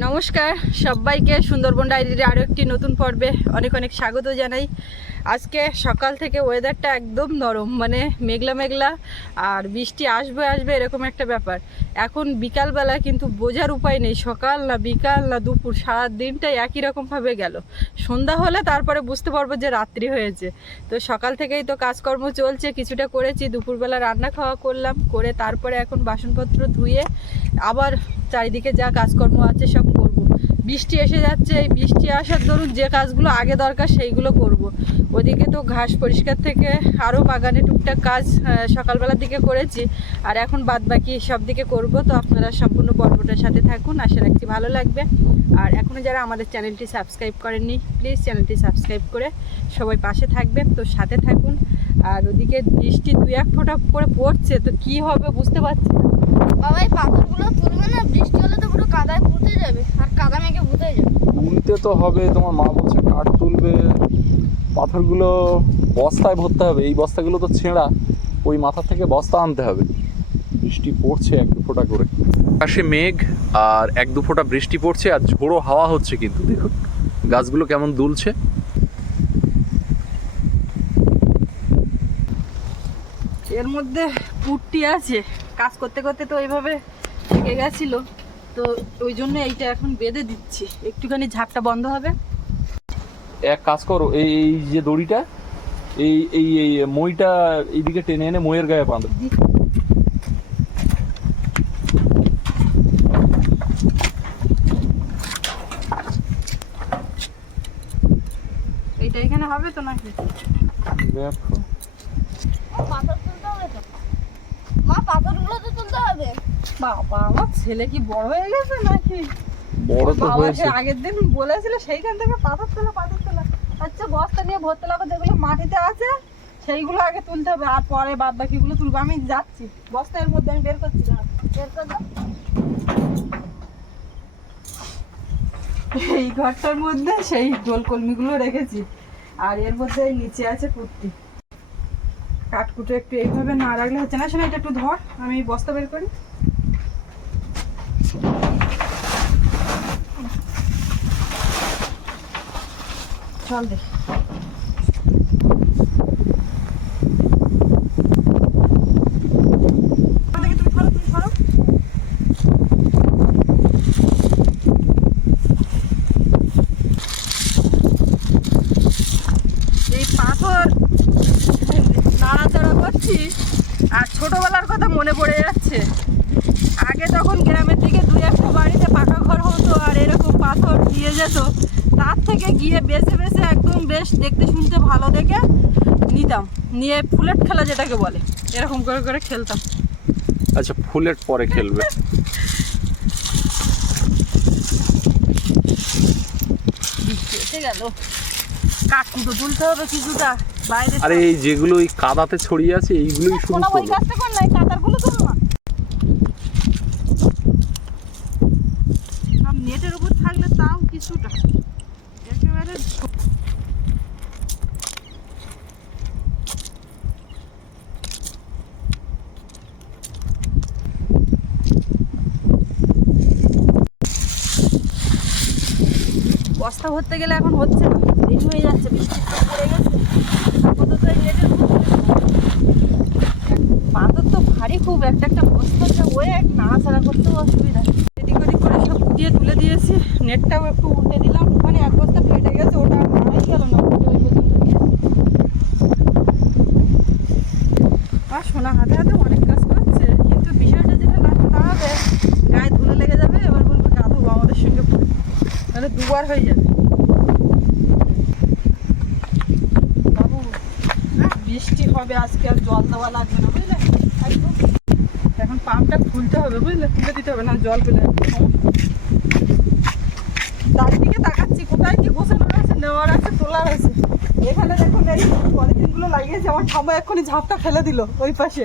নমস্কার, সবাইকে সুন্দরবন ডায়েরির আরও একটি নতুন পর্বে অনেক অনেক স্বাগত জানাই। আজকে সকাল থেকে ওয়েদারটা একদম নরম মানে মেঘলা মেঘলা, আর বৃষ্টি আসবে আসবে এরকম একটা ব্যাপার। এখন বিকালবেলা কিন্তু বোঝার উপায় নেই, সকাল না বিকাল না দুপুর সারা দিনটাই একই রকমভাবে গেল। সন্ধ্যা হলে তারপরে বুঝতে পারব যে রাত্রি হয়েছে। তো সকাল থেকেই তো কাজকর্ম চলছে, কিছুটা করেছি, দুপুরবেলা রান্না খাওয়া করলাম, করে তারপরে এখন বাসনপত্র ধুয়ে আবার চারিদিকে যা কাজকর্ম আছে সব করব। বৃষ্টি এসে যাচ্ছে, এই বৃষ্টি আসার দরুন যে কাজগুলো আগে দরকার সেইগুলো করব। ওদিকে তো ঘাস পরিষ্কার থেকে আরও বাগানে টুকটাক কাজ সকালবেলার দিকে করেছি। আর এখন বাদ বাকি সব দিকে করব, তো আপনারা সম্পূর্ণ পর্বটার সাথে থাকুন। আশা রাখছি ভালো লাগবে। আর এখনও যারা আমাদের চ্যানেলটি সাবস্ক্রাইব করেননি, প্লিজ চ্যানেলটি সাবস্ক্রাইব করে সবাই পাশে থাকবেন, তো সাথে থাকুন। আর ওদিকে বৃষ্টি দুই এক ফোঁটা করে পড়ছে, তো কি হবে বুঝতে পারছি না। বাবা এই পাথরগুলো তুলবে না বৃষ্টি হলে তো পুরো কাদায় পুঁতে যাবে আর কাদা মেঘে পুঁতে যাবে। তুলতে তো হবে তোমার মা বলছে কাঠ তুলবে। পাথরগুলো বস্তায় ভরতে হবে এই বস্তাগুলো তো ছেঁড়া ওই মাথা থেকে বস্তা আনতে হবে। বৃষ্টি পড়ছে এক দু ফোঁটা করে। আকাশে মেঘ আর এক দু ফোঁটা বৃষ্টি পড়ছে আর ঝোড়ো হাওয়া হচ্ছে কিন্তু দেখুন গাছগুলো কেমন দুলছে। এর মধ্যে পুটটি আছে। কাজ করতে করতে তো এইভাবে থেকে গেছিল। তো ওই জন্য এইটা এখন বেঁধে দিচ্ছি। একটুখানি ঝাপটা বন্ধ হবে। এক কাজ করো এই এই যে দড়িটা এই এই এই মইটা এইদিকে টেনে এনে মইয়ের গায়ে বাঁধো এইটা এখানে হবে তো নাকি দেখো ও, পাথর তুলতে হবে তো মা পাথরগুলো তো তুলতে হবে বাবা আমার ছেলে কি বড় হয়ে গেছে নাকি? বড় তো হয়েছে। আগের দিন বলেছিল সেইখান থেকে পাথর তোলা পাথর তোলা। আচ্ছা বস্তা নিয়ে ভর্তি লাগো যেগুলো মাটিতে আছে সেইগুলো আগে তুলতে হবে আর পরে বাদ বাকিগুলো তুলবো। আমি যাচ্ছি। বস্তা এর মধ্যে আমি বের করছি না বের কর দাও। এই ঘরটার মধ্যে সেই দোলকলমিগুলো রেখেছি। আর এর মধ্যে নিচে আছে কুর্তি কাঠকুটো একটু এইভাবে না রাখলে হচ্ছে না শোনা এটা একটু ধর আমি বস্তা বের করি। চল দেখ তুমি ধরো তুমি ধরো এই পাথর নাড়াচাড়া করছি আর ছোটবেলার কথা মনে পড়ে যাচ্ছে আগে তখন গ্রামের দিকে দুই একটা বাড়িতে পাকা ঘর হতো আর এরকম পাথর দিয়ে যেত তার থেকে গিয়ে বেছে বেছে একদম বেশ দেখতে শুনতে ভালো দেখে নিতাম নিয়ে ফুলেট খেলা যেটাকে বলে এরকম করে করে খেলতাম। আচ্ছা ফুলের পরে খেলবে। গেল। কাঠকুটো তুলতে হবে কিছুটা বাইরে আরে এই যেগুলো ওই কাদাতে ছড়িয়ে আছে এইগুলোই শোনা ওই কাজটা কর নাই কাতারগুলো তোল না। আর নেটের উপর থাকলে তাও কিছুটা। একেবারে ভরতে গেলে এখন হচ্ছে না। দিন হয়ে যাচ্ছে, বৃষ্টি পড়ে গেছে। আপাতত এই পাথর তো ভারী খুব, একটা একটা বস্তা যা ওয়েট নাড়াচাড়া করতেও অসুবিধা। এদিক ওদিক করে সব দিয়ে তুলে দিয়েছি। নেটটাও একটু উল্টে দিলাম। ওখানে এক বস্তা ফেটে গেছে, ওটা নাড়াই গেল না। আর সোনা হাতে হাতে অনেক কাজ করছে, কিন্তু বিষয়টা যেটা লাস্টে দাঁড়াবে গায়ে ধুলে লেগে যাবে, এবার বলবে গাধু আমাদের সঙ্গে তাহলে দুবার হয়ে যাবে বাবু বৃষ্টি হবে আজকে আর জল দেওয়া লাগবে না, বুঝলে? এখন পাম্পটা খুলতে হবে, বুঝলে? খুলে দিতে হবে, না জল পেলে তার দিকে তাকাচ্ছি, কোথায় কি গোছানো আছে নেওয়ার আছে, তোলার আছে। এখানে দেখুন, এই পলিথিনগুলো লাগিয়েছে, আমার ঠাম্মা এক্ষুনি ঝাপটা ফেলে দিল ওই পাশে।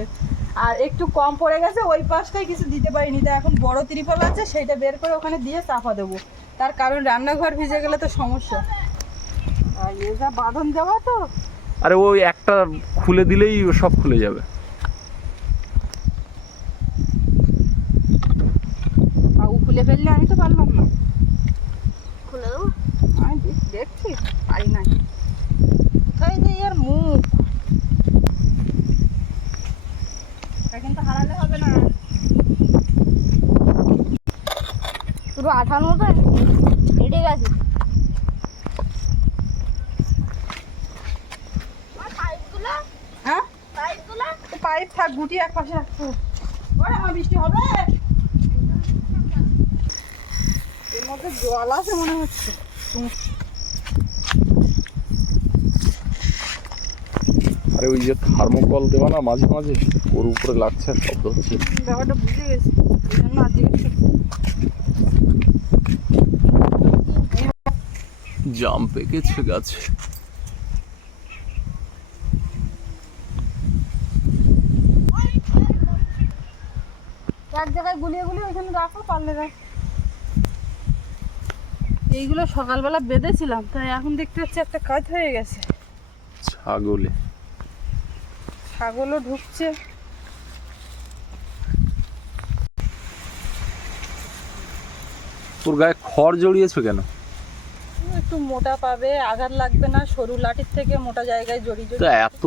আর একটু কম পড়ে গেছে, ওই পাশটায় কিছু দিতে পারিনি। তাই এখন বড় ত্রিপল আছে, সেইটা বের করে ওখানে দিয়ে চাপা দেবো। তার কারণ রান্নাঘর ভিজে গেলে তো সমস্যা। আর এ যা বাঁধন দেওয়া তো আরে ওই একটা খুলে দিলেই সব খুলে যাবে। খুলে ফেললে আমি তো পারলাম না। খুলে দেবো? আমি দেখছি পারি না কোথায় যে এর মুখ? কিন্তু হারালে হবে না। শুধু আঠার মতো এটে গেছে। পাইপ থাক গুটি এক পাশে রাখব ওরে আমার বৃষ্টি হবে? এর মধ্যে জল আছে মনে হচ্ছে। আরে ওই যে থার্মোকল দেওয়া না মাঝে মাঝে ওর উপরে লাগছে আর শব্দ হচ্ছে। ব্যাপারটা বুঝে গেছি জাম পেকেছে গাছে এক জায়গায় গুলিয়ে গুলিয়ে ওইখানে রাখো পারলে রাখ। এইগুলো সকালবেলা বেঁধেছিলাম তাই এখন দেখতে পাচ্ছি একটা কাজ হয়ে গেছে। ছাগলে। ছাগলও ঢুকছে। তোর গায়ে খড় জড়িয়েছো কেন? একটু মোটা পাবে আঘাত লাগবে না সরু লাঠির থেকে মোটা জায়গায় জড়িয়ে তো এত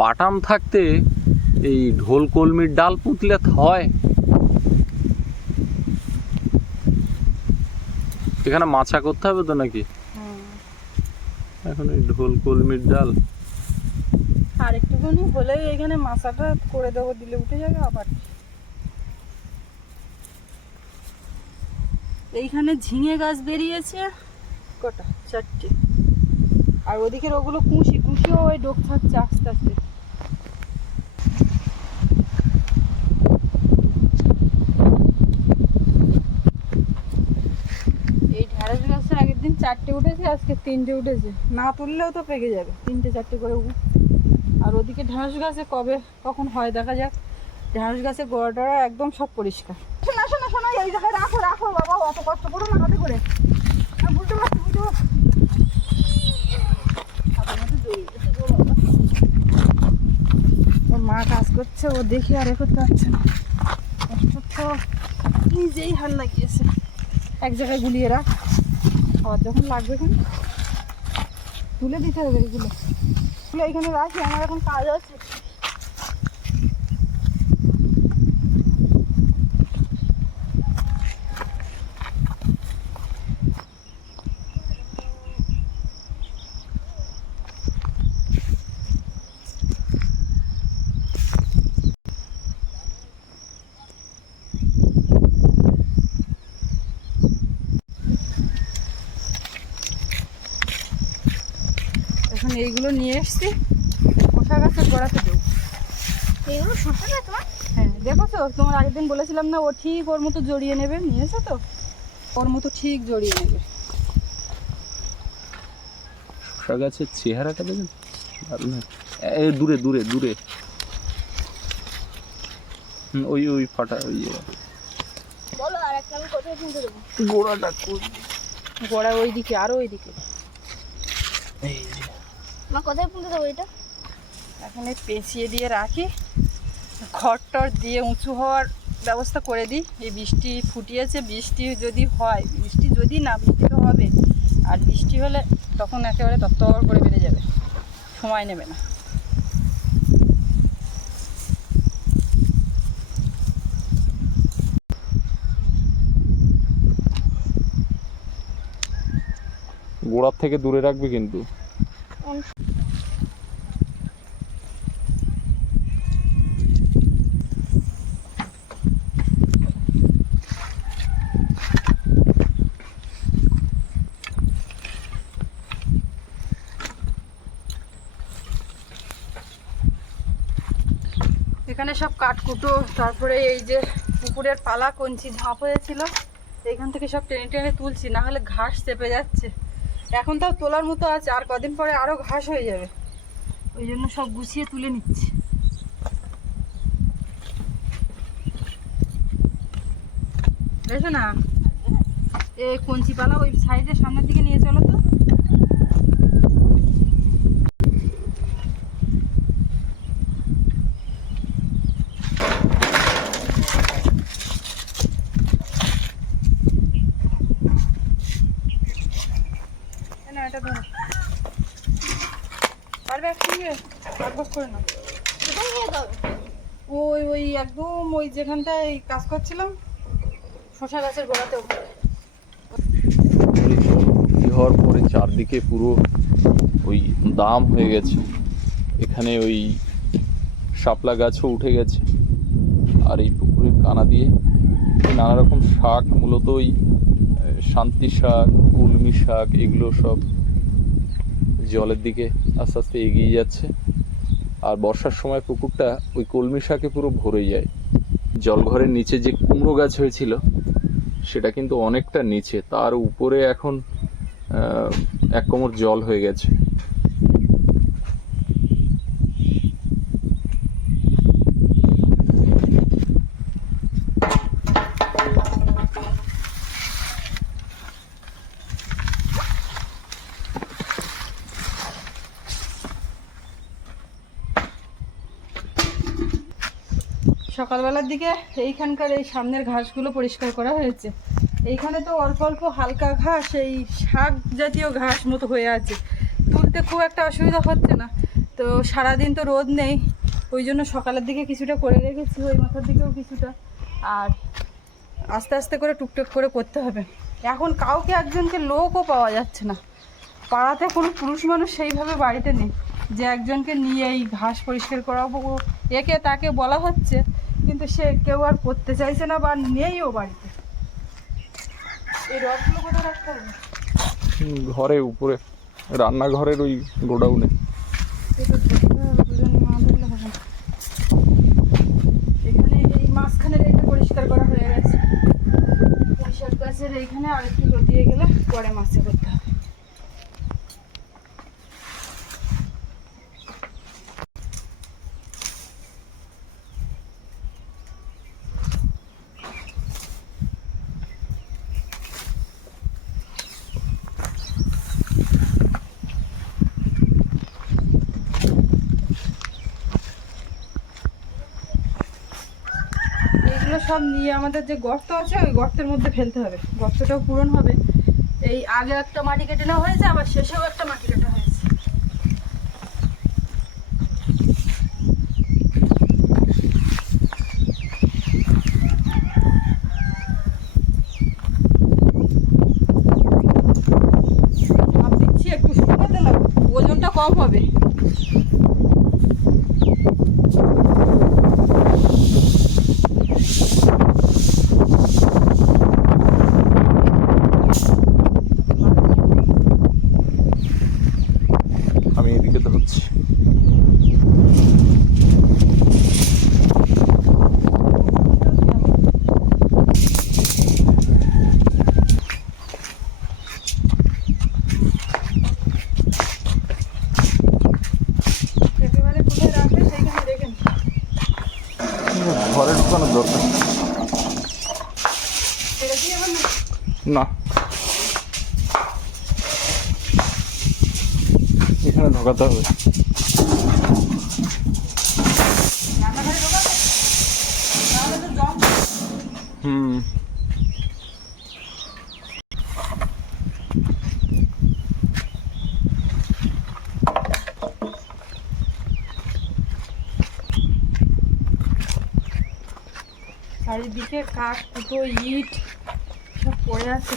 বাটাম থাকতে এই ঢোল কলমির ডাল পুতলে হয়। এখানে মাছা করতে হবে তো নাকি? এখন এই ঢোল কলমির ডাল। আর একটুখানি হলেই এখানে মাছাটা করে দেবো দিলে উঠে যাবে আবার। এইখানে ঝিঙে গাছ বেরিয়েছে। কটা? চারটে। আর ওদিকের ওগুলো কুশি কুশিও ওই ডোক থাকছে আস্তে আস্তে এই ঢেঁড়স গাছের আগের দিন চারটে উঠেছে, আজকে তিনটে উঠেছে। না তুললেও তো পেকে যাবে, তিনটে চারটে করে আর ওদিকে ঢেঁড়স গাছে কবে, কখন হয় দেখা যাক। ঢেঁড়স গাছে গোড়াটা একদম সব পরিষ্কার। শোনা শোনা শোনা, এই জায়গায় রাখো রাখো, বাবা, অত কষ্ট করো না হাতে করে। বুঝতে পারছি বুঝতে পারছি। মা কাজ করছে, ও দেখে আর এ করতে পারছে না। নিজেই হাল লাগিয়েছে। এক জায়গায় গুলিয়ে রাখ। আবার যখন লাগবে এখন তুলে দিতে হবে এগুলো। তুলে এখানে রাখি, আমার এখন কাজ আছে। এখন এইগুলো নিয়ে এসছি। শশা গাছের গোড়াতে দেবো। এগুলো শসা গাছ তোমার হ্যাঁ দেখো তো তোমার আগের দিন বলেছিলাম না ও ঠিক ওর মতো জড়িয়ে নেবে নিয়েছো তো? ওর মতো ঠিক জড়িয়ে নেবে। শসা গাছের চেহারাটা দেখেন এ দূরে দূরে দূরে। ওই ওই ফাটা ওই বলো আর একটা আমি কোথায় কিনতে দেবো? গোড়াটা গোড়া ওই দিকে আরও ওই আমার কোথায় কিনতে দেবো এটা? এখন পেঁচিয়ে দিয়ে রাখি। খড় টর দিয়ে উঁচু হওয়ার ব্যবস্থা করে দিই। এই বৃষ্টি ফুটিয়েছে বৃষ্টি যদি হয় বৃষ্টি যদি না বৃষ্টি তো হবে। আর বৃষ্টি হলে তখন একেবারে তত্তর করে বেড়ে যাবে। সময় নেবে না। গোড়ার থেকে দূরে রাখবে কিন্তু এখানে সব কাঠকুটো, তারপরে এই যে পুকুরের পালা, কঞ্চি ঝাঁপ হয়েছিল, এইখান থেকে সব টেনে টেনে তুলছি না হলে ঘাস চেপে যাচ্ছে। এখন তাও তোলার মতো আছে, আর কদিন পরে আরও ঘাস হয়ে যাবে। ওই জন্য সব গুছিয়ে তুলে নিচ্ছি। দেখো না এই কঞ্চি পালা ওই সাইডের সামনের দিকে নিয়ে চলো তো। জায়গা খুঁজে ভাগভাগ করে না। ওই ওই একদম ওই যেখানটায় কাজ করছিলাম শশা গাছের গোড়াতে ওখানে হওয়ার পরে চারদিকে পুরো ওই দাম হয়ে গেছে। এখানে ওই শাপলা গাছও উঠে গেছে। আর এই পুকুরের কানা দিয়ে নানা রকম শাক মূলত ওই শান্তি শাক কুলমি শাক এগুলো সব জলের দিকে আস্তে আস্তে এগিয়ে যাচ্ছে। আর বর্ষার সময় পুকুরটা ওই কলমি শাকে পুরো ভরে যায়। জলঘরের নিচে যে কুমড়ো গাছ হয়েছিল, সেটা কিন্তু অনেকটা নিচে। তার উপরে এখন এক কোমর জল হয়ে গেছে সকালবেলার দিকে এইখানকার এই সামনের ঘাসগুলো পরিষ্কার করা হয়েছে। এইখানে তো অল্প অল্প হালকা ঘাস, এই শাক জাতীয় ঘাস মতো হয়ে আছে। তুলতে খুব একটা অসুবিধা হচ্ছে না। তো সারাদিন তো রোদ নেই, ওই জন্য সকালের দিকে কিছুটা করে রেখেছি, ওই মাথার দিকেও কিছুটা। আর আস্তে আস্তে করে টুকটুক করে করতে হবে। এখন কাউকে একজনকে লোকও পাওয়া যাচ্ছে না। পাড়াতে কোনো পুরুষ মানুষ সেইভাবে বাড়িতে নেই যে একজনকে নিয়ে এই ঘাস পরিষ্কার করাবো। একে তাকে বলা হচ্ছে কিন্তু সে কেউ আর করতে চাইছে না বা নেইও বাড়িতে। এই রথগুলো কোথায় রাখতে হবে ঘরে উপরে। রান্নাঘরের ওই গোডাউনে। এটা। এখানে এই মাঝখানের এইটা পরিষ্কার করা হয়ে গেছে। পুঁইশাক গাছের এইখানে আর একটু লতিয়ে গেলে পরে মাছে করতে হবে এইগুলো সব নিয়ে আমাদের যে গর্ত আছে, ওই গর্তের মধ্যে ফেলতে হবে। গর্তটাও পূরণ হবে। এই আগে একটা মাটি কেটে নেওয়া হয়েছে, আবার শেষেও একটা মাটি কাটা হয়েছে। একটু লাগবে। ওজনটা কম হবে আমি এদিকে ধরছি একেবারে কোথায় রাখবে সেইখানে রেখে নে। ঘরে ঢুকানোর দরকার ছেড়ে দিয়ে এবার না। এখানে ঢোকাতে হবে। হুম। চারিদিকে কাঠ কুটো ইট পড়ে আছে।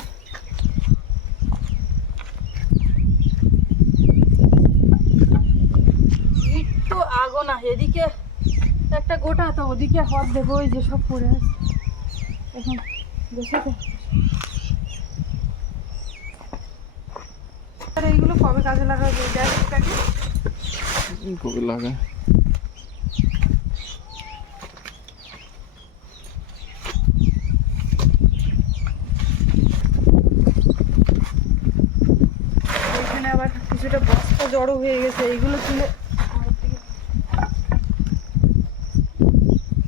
এদিকে একটা গোটা তো ওদিকে হদ দেবো ওই যে সব পড়ে আছে। এখন আর এইগুলো কবে কাজে লাগাবে? গ্যাসটাকে কবে লাগে এখানে আবার কিছুটা বস্তা জড়ো হয়ে গেছে এইগুলো তুলে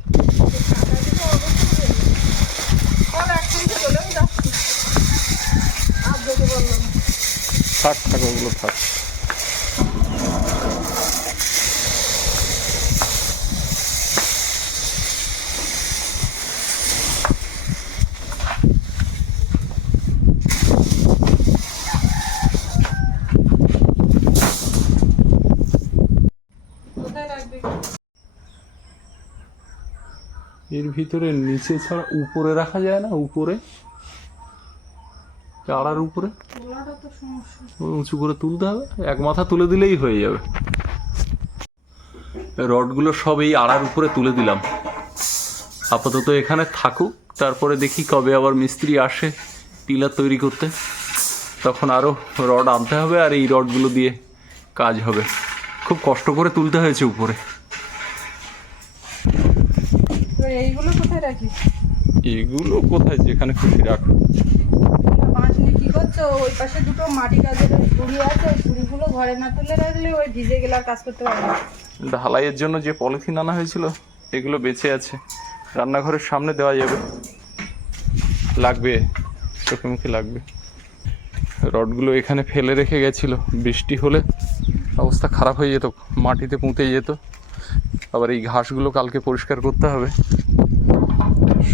থাক থাক ওগুলো থাক হয়ে গেছে। চল, একসঙ্গে চলেও যাচ্ছি। আর যেতে বললাম না। থাক থাক ওগুলো থাক কোথায় রাখবি এর ভিতরে নিচে ছাড়া উপরে রাখা যায় না? উপরে? আড়ার উপরে? উঁচু করে তুলতে হবে। এক মাথা তুলে দিলেই হয়ে যাবে। রডগুলো সব এই আড়ার উপরে তুলে দিলাম। আপাতত এখানে থাকুক তারপরে দেখি কবে আবার মিস্ত্রি আসে পিলার তৈরি করতে। তখন আরও রড আনতে হবে আর এই রডগুলো দিয়ে কাজ হবে। খুব কষ্ট করে তুলতে হয়েছে উপরে তো এইগুলো কোথায় রাখিস? এগুলো কোথায় যেখানে খুশি রাখো। মাছ নিয়ে কি করছ? ওই পাশে দুটো মাটি কাজের ঝুড়ি আছে ঝুড়িগুলো ঘরে না তুলে রাখলে ওই ভিজে গেলে আর কাজ করতে পারবে ঢালাইয়ের জন্য যে পলিথিন আনা হয়েছিল এগুলো বেঁচে আছে। রান্নাঘরের সামনে দেওয়া যাবে। লাগবে চোখে মুখে লাগবে। রডগুলো এখানে ফেলে রেখে গেছিল। বৃষ্টি হলে অবস্থা খারাপ হয়ে যেত মাটিতে পুঁতে যেত। আবার এই ঘাসগুলো কালকে পরিষ্কার করতে হবে।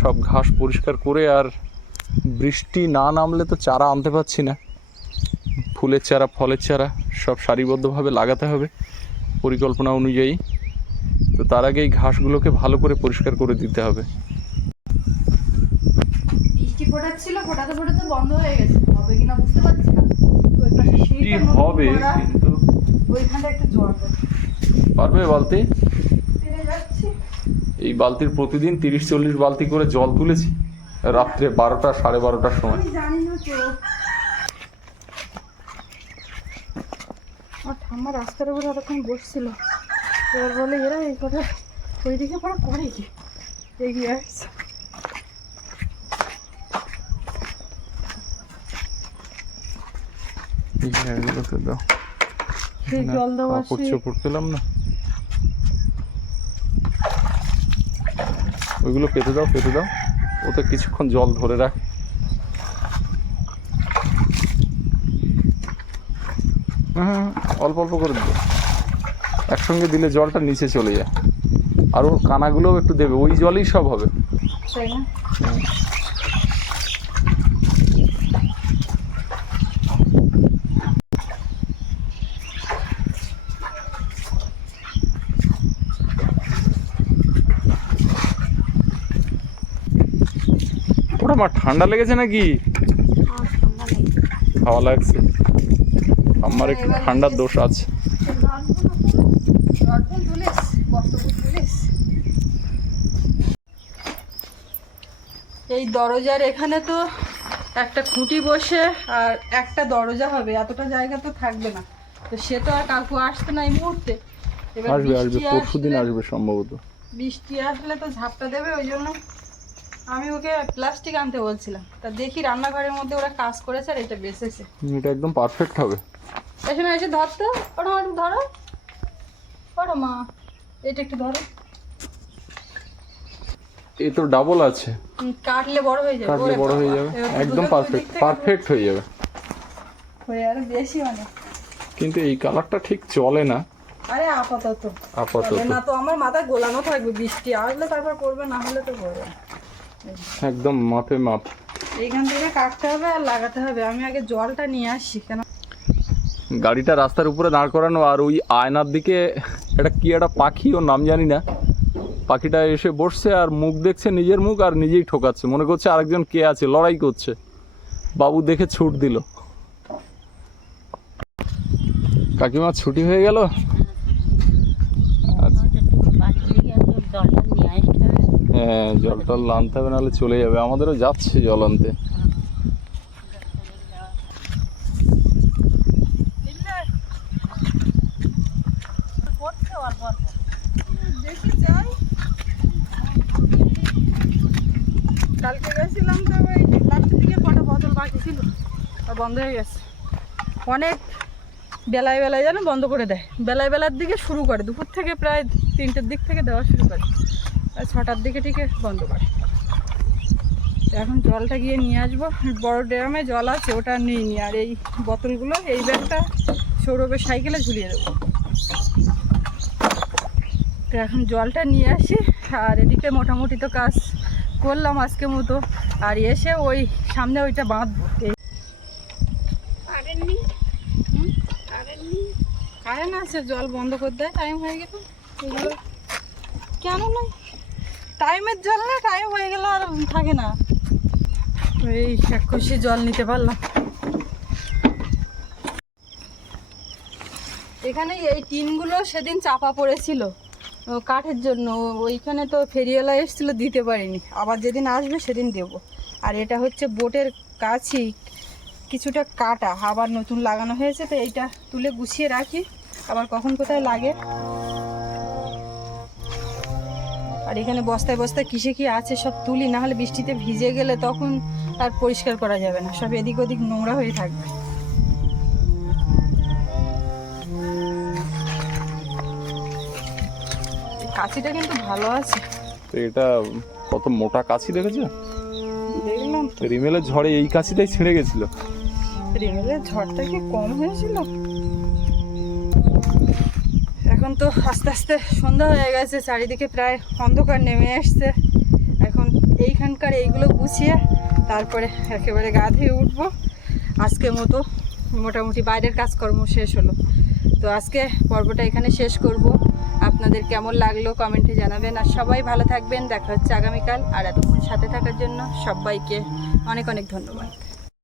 সব ঘাস পরিষ্কার করে আর বৃষ্টি না নামলে তো চারা আনতে পারছি না। ফুলের চারা ফলের চারা সব সারিবদ্ধভাবে লাগাতে হবে পরিকল্পনা অনুযায়ী। তো তার আগে এই ঘাসগুলোকে ভালো করে পরিষ্কার করে দিতে হবে। বৃষ্টি ফোটাচ্ছিল ফোটাতে ফোটাতে বন্ধ হয়ে গেছে। হবে কিনা বুঝতে পারছি না। ওই পাশে বৃষ্টি সিঁড়িটা নতুন হবে কিন্তু একটু পারবে বালতি? এই বালতির প্রতিদিন তিরিশ চল্লিশ বালতি করে জল তুলেছি রাত্রে বারোটা সাড়ে বারোটার সময়। না তো। ঠাম্মা রাস্তার উপরে এতক্ষণ বসছিল। এবার বলে এরা এই কথা ওইদিকে পরে করে কি? এগিয়ে আসছে। এই দাও। সেই জল দেওয়া সেই- না। ওইগুলো পেতে দাও পেতে দাও। ওতে কিছুক্ষণ জল ধরে রাখ। হ্যাঁ হ্যাঁ, অল্প অল্প করে দিও। একসঙ্গে দিলে জলটা নিচে চলে যায়। আর ওর কানাগুলোও একটু দেবে। ওই জলই সব হবে। তাই না? ওটা মা ঠান্ডা লেগেছে নাকি? হাওয়া লাগছে। আমার একটু ঠান্ডার দোষ আছে। এই দরজার এখানে তো একটা খুঁটি বসে আর একটা দরজা হবে এতটা জায়গা তো থাকবে না। তো সে তো আর কাকু আসতে না এই মুহূর্তে। আসবে আসবে পরশু দিন আসবে সম্ভবত। বৃষ্টি আসলে তো ঝাপটা দেবে ওই জন্য আমি ওকে প্লাস্টিক আনতে বলছিলাম। তা দেখি রান্নাঘরের মধ্যে ওরা কাজ করেছে আর এটা বেসেছে এটা একদম পারফেক্ট হবে। এসে না এসে ধর তো। ওটা একটু ধরো। ওটা মা এটা একটু ধরো। এ তো ডাবল আছে। কাটলে বড় হয়ে যাবে। কাটলে বড় হয়ে যাবে। একদম পারফেক্ট পারফেক্ট হয়ে যাবে। হয়ে আরও বেশি মানে। কিন্তু এই কালারটা ঠিক চলে না। আরে আপাতত। আপাতত। না তো আমার মাথায় গোলানো থাকবে বৃষ্টি। আসলে তারপর পড়বে না হলে তো না। একদম মাপে মাপ। এইখান থেকে কাটতে হবে আর লাগাতে হবে। আমি আগে জলটা নিয়ে আসি কেন? গাড়িটা রাস্তার উপরে দাঁড় করানো আর ওই আয়নার দিকে এটা কি একটা পাখি ওর নাম জানি না। পাখিটা এসে বসছে আর মুখ দেখছে নিজের মুখ আর নিজেই ঠোকাচ্ছে। মনে করছে আরেকজন কে আছে লড়াই করছে। বাবু দেখে ছুট দিল। কাকিমা ছুটি হয়ে গেল আচ্ছা হ্যাঁ জল টল আনতে হবে, নাহলে চলে যাবে। আমাদেরও যাচ্ছে জল আনতে। কালকে গেছিলাম তো ওই দিকে কটা বোতল বাকি ছিল বন্ধ হয়ে গেছে। অনেক বেলায় বেলায় যেন বন্ধ করে দেয়। বেলায় বেলার দিকে শুরু করে, দুপুর থেকে প্রায় তিনটের দিক থেকে দেওয়া শুরু করে। ছটার দিকে ঠিক বন্ধ করে। এখন জলটা গিয়ে নিয়ে আসব। বড় ড্রামে জল আছে ওটা নিয়ে নি। আর এই বোতলগুলো এই ব্যাগটা সৌরভের সাইকেলে ঝুলিয়ে দেবো। তো এখন জলটা নিয়ে আসি আর এদিকে মোটামুটি তো কাজ করলাম আজকে মতো। আর এসে ওই সামনে ওইটা বাঁধবো? কারেন্ট আছে জল বন্ধ করে দেয় টাইম হয়ে গেল এগুলো কেন নয় টাইমের জল না টাইম হয়ে গেলে আর থাকে না। এই এক খুশি জল নিতে পারলাম। এখানে এই টিনগুলো সেদিন চাপা পড়েছিল। কাঠের জন্য ওইখানে তো ফেরিওয়ালা এসেছিল, দিতে পারিনি। আবার যেদিন আসবে সেদিন দেব। আর এটা হচ্ছে বোটের কাছি কিছুটা কাটা, আবার নতুন লাগানো হয়েছে, তো এইটা তুলে গুছিয়ে রাখি। আবার কখন কোথায় লাগে। আর এখানে বস্তায় বস্তায় কিসে কি আছে সব তুলি না হলে বৃষ্টিতে ভিজে গেলে তখন আর পরিষ্কার করা যাবে না সব এদিক ওদিক নোংরা হয়ে থাকবে। কাঁচিটা কিন্তু ভালো আছে। তো এটা কত মোটা কাছি দেখেছ? দেখলাম রিমেলের ঝড়ে এই কাছিটাই ছিঁড়ে গেছিল। রিমেলের ঝড়টা কি কম হয়েছিল? এখন তো আস্তে আস্তে সন্ধ্যা হয়ে গেছে, চারিদিকে প্রায় অন্ধকার নেমে আসছে। এখন এইখানকার এইগুলো গুছিয়ে তারপরে একেবারে গা ধুয়ে উঠবো। আজকের মতো মোটামুটি বাইরের কাজকর্ম শেষ হলো। তো আজকে পর্বটা এখানে শেষ করব। আপনাদের কেমন লাগল কমেন্টে জানাবেন। আর সবাই ভালো থাকবেন। দেখা হচ্ছে আগামীকাল। আর এতক্ষণ সাথে থাকার জন্য সবাইকে অনেক অনেক ধন্যবাদ।